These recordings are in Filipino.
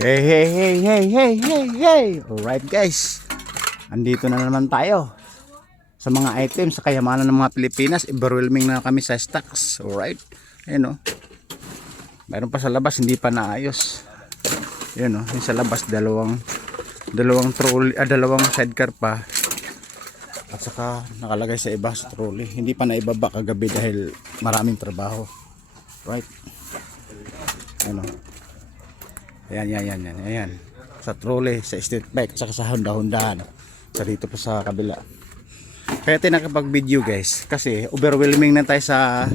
Hey, hey, hey, hey, hey, hey, hey. Alright guys, andito na naman tayo sa mga items sa kayamanan ng mga Pilipinas. Overwhelming na kami sa stocks. Alright, ayun o. Mayroon pa sa labas, hindi pa naayos. Ayun o, yung sa labas dalawang trolley, dalawang sidecar pa. At saka nakalagay sa iba sa trolley. Hindi pa naibaba kagabi dahil maraming trabaho. Right, ano. Ayan. Sa trolley, sa street bike, saka sa Honda-Hondahan. Sa dito po sa kabila. Kaya tayo nakapag-video guys. Kasi overwhelming na tayo sa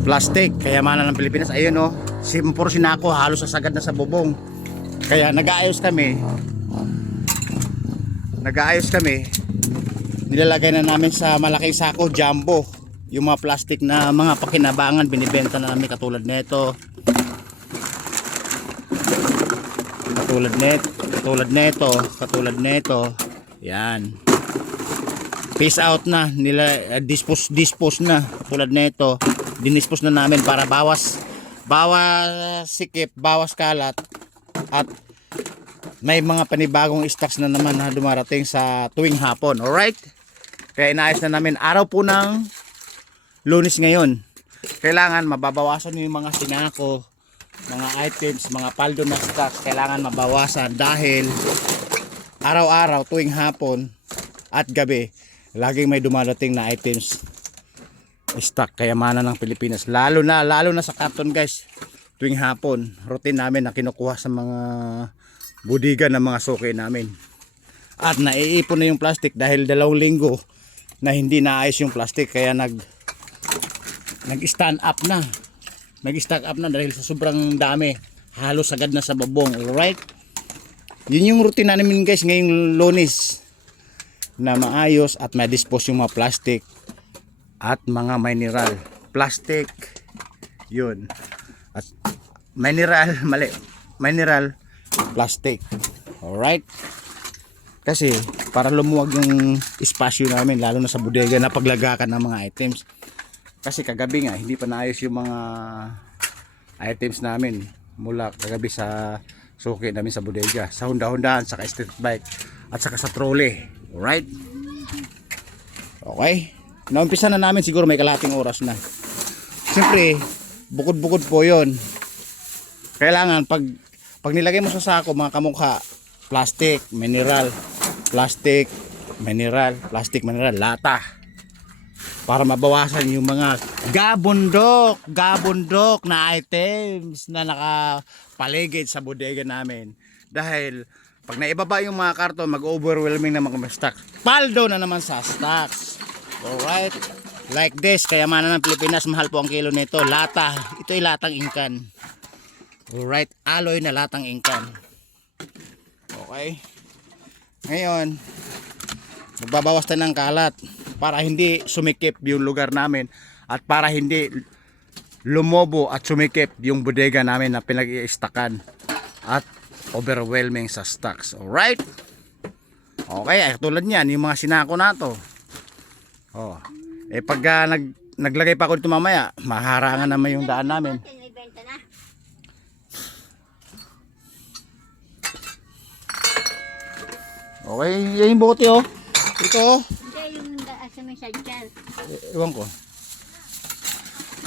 plastic. Kayamanan ng Pilipinas. Ayun o. Simpor sinako, halos sasagad na sa bubong. Kaya nag-aayos kami. Nilalagay na namin sa malaking sako, jumbo. Yung mga plastic na mga pakinabangan, binibenta na namin katulad nito. Katulad nito. Yan. Peace out na nila, dispose na. Katulad nito, dinispose na namin para bawas sikip, bawas kalat, at may mga panibagong stocks na naman na dumarating sa tuwing hapon. Alright? Kaya inaayos na namin. Araw po ng Lunes ngayon. Kailangan mababawasan yung mga sinako, mga items, mga paldo na stocks. Kailangan mabawasan dahil araw-araw tuwing hapon at gabi laging may dumadating na items stock kayamanan ng Pilipinas, lalo na sa karton guys. Tuwing hapon routine namin na kinukuha sa mga budiga ng mga suki namin, at naiipon na yung plastic dahil 2 linggo na hindi naayos yung plastic. Kaya nag-stand up na dahil sa sobrang dami, halos sagad na sa babong. Alright, yun yung routine namin guys ngayong Lunes, na maayos at ma-dispose yung mga plastic at mga mineral plastic. Yun, at mineral plastic. Alright, kasi para lumuwag yung espasyo namin, lalo na sa bodega na paglagakan ng mga items. Kasi kagabi nga hindi pa naayos yung mga items namin mula kagabi sa suki namin sa bodega, sa Honda-Hondahan, saka street bike, at saka sa trolley. Alright, okay, naumpisa na namin, siguro may kalahating oras na. Siyempre bukod po yon. Kailangan pag nilagay mo sa sako, mga kamukha, plastic, mineral, lata, para mabawasan yung mga gabundok na items na nakapaligid sa bodega namin. Dahil pag naibaba yung mga karton, mag-overwhelming na mga stock. Paldo na naman sa stocks. Alright, like this, kayamanan ng Pilipinas, mahal po ang kilo nito. Lata, ito ay latang ingkan. Alright, alloy na latang ingkan. Okay, ngayon magbabawas tayo ng kalat para hindi sumikip yung lugar namin, at para hindi lumobo at sumikip yung bodega namin na pinag-i-stockan at overwhelming sa stocks. Alright, okay, ay tulad niyan yung mga sinako na to. Pag naglagay pa ako dito mamaya, maharangan naman yung daan namin. Okay, yung bote oh. Ito oh. Hindi, yung sa may sidecar. Iwan ko.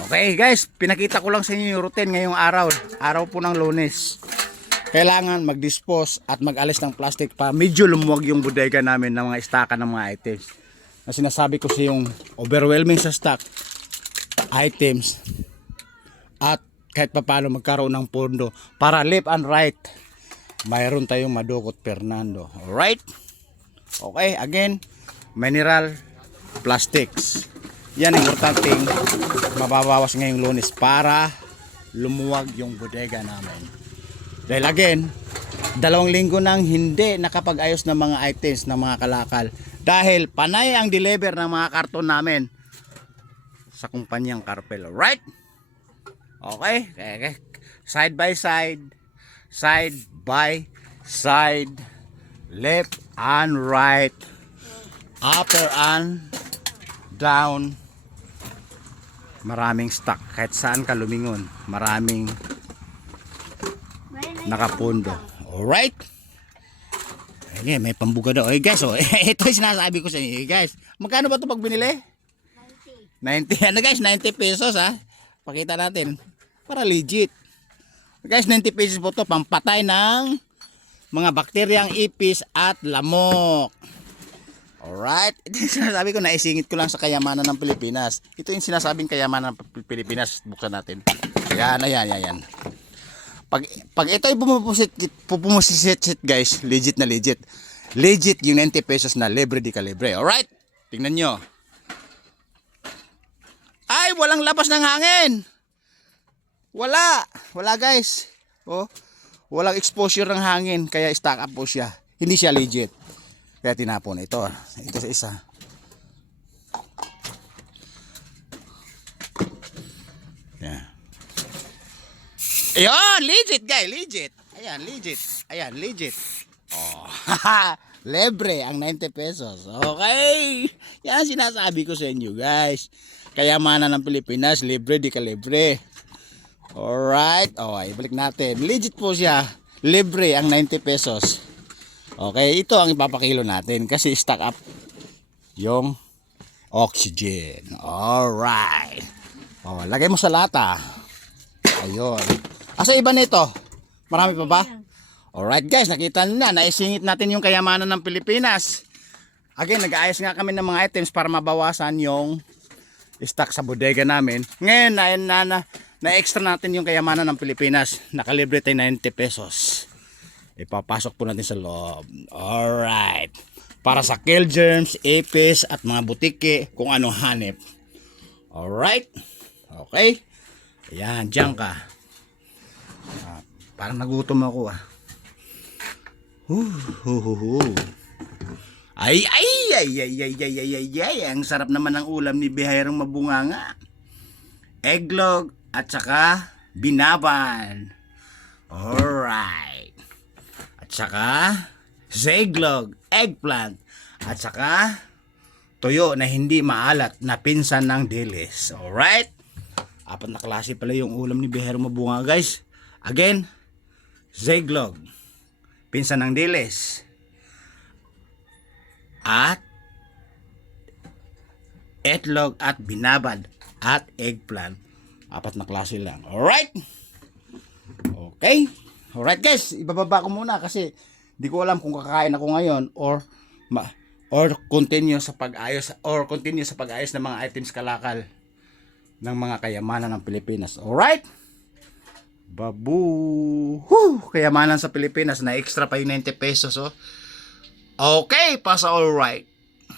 Okay guys, pinakita ko lang sa inyo yung routine ngayong araw po ng Lunes. Kailangan mag-dispose at mag-alis ng plastic para medyo lumuwag yung bodega namin ng mga stockan ng mga items. Na sinasabi ko sa yung overwhelming sa stock items, at kahit paano magkaroon ng pondo para left and right mayroon tayong madukot Fernando. Alright, okay, again, mineral plastics, yan importanteng mababawas ngayong Lunes para lumuwag yung bodega namin. Dahil again, 2 linggo nang hindi nakapag-ayos ng mga items ng mga kalakal dahil panay ang deliver ng mga karton namin sa kumpanyang Carpel. Alright, okay, side by side, left and right, upper and down. Maraming stock, kahit saan ka lumingon, maraming nakapundo. Alright? Okay, may pambuga daw. Okay guys, oh, ito yung sinasabi ko sa inyo guys. Magkano ba ito pag binili? 90. Ano guys, 90 pesos ha. Pakita natin. Para legit. Guys, 90 pesos po ito. Pampatay ng mga bakteryang ipis at lamok. Alright. Ito yung sinasabi ko, naisingit ko lang sa kayamanan ng Pilipinas. Ito yung sinasabing kayamanan ng Pilipinas. Buksan natin. Ayan. Pag ito ay pumusisit guys, legit na legit. Legit yung 90 pesos na libre di kalibre. Alright? Tingnan nyo. Ay, walang labas ng hangin. Wala guys. Oh, walang exposure ng hangin kaya stock up po siya. Hindi siya legit. Kaya tinapon ito. Ito sa isa. Yeah. Ayun, legit guys, legit. Ayan, legit. Oh, libre ang 90 pesos. Okay. Yan sinasabi ko sa inyo guys. Kayamanan ng Pilipinas, libre di ka libre. Alright. Okay, balik natin. Legit po siya. Libre ang 90 pesos. Okay, ito ang ipapakilo natin kasi stock up yung oxygen. Alright. Oh, lagay mo sa lata. Ayun. Asa iba nito? Marami pa ba? Alright guys, nakita nyo na. Naisingit natin yung kayamanan ng Pilipinas. Again, nag-aayos nga kami ng mga items para mabawasan yung stock sa bodega namin. Ngayon, na-extra natin yung kayamanan ng Pilipinas. Nakalibre tayo 90 pesos. Ipapasok po natin sa loob. Alright. Para sa kill germs, ipis, at mga butike, kung anong hanip. Alright. Okay. Ayan, dyan ka. Parang nagutom ako ah. Ay, ang sarap naman ng ulam ni Bihayerong Mabunganga. Eggnog at saka binaban. Alright. At saka zeglog, eggplant. At saka tuyo na hindi maalat na pinsan ng dilis. Alright. Apat na klase pala yung ulam ni Bihayerong Mabunganga guys. Again, zeglog, pinsan ng dilis. At etlog at binabad at eggplant. Apat na klase lang. Alright? Okay? Alright guys, ibababa ko muna kasi di ko alam kung kakain ako ngayon or continue sa pag-ayos ng mga items kalakal ng mga kayamanan ng Pilipinas. Alright? Babu! Kayamanan sa Pilipinas na extra pa yung 90 pesos oh. Okay, pasa alright.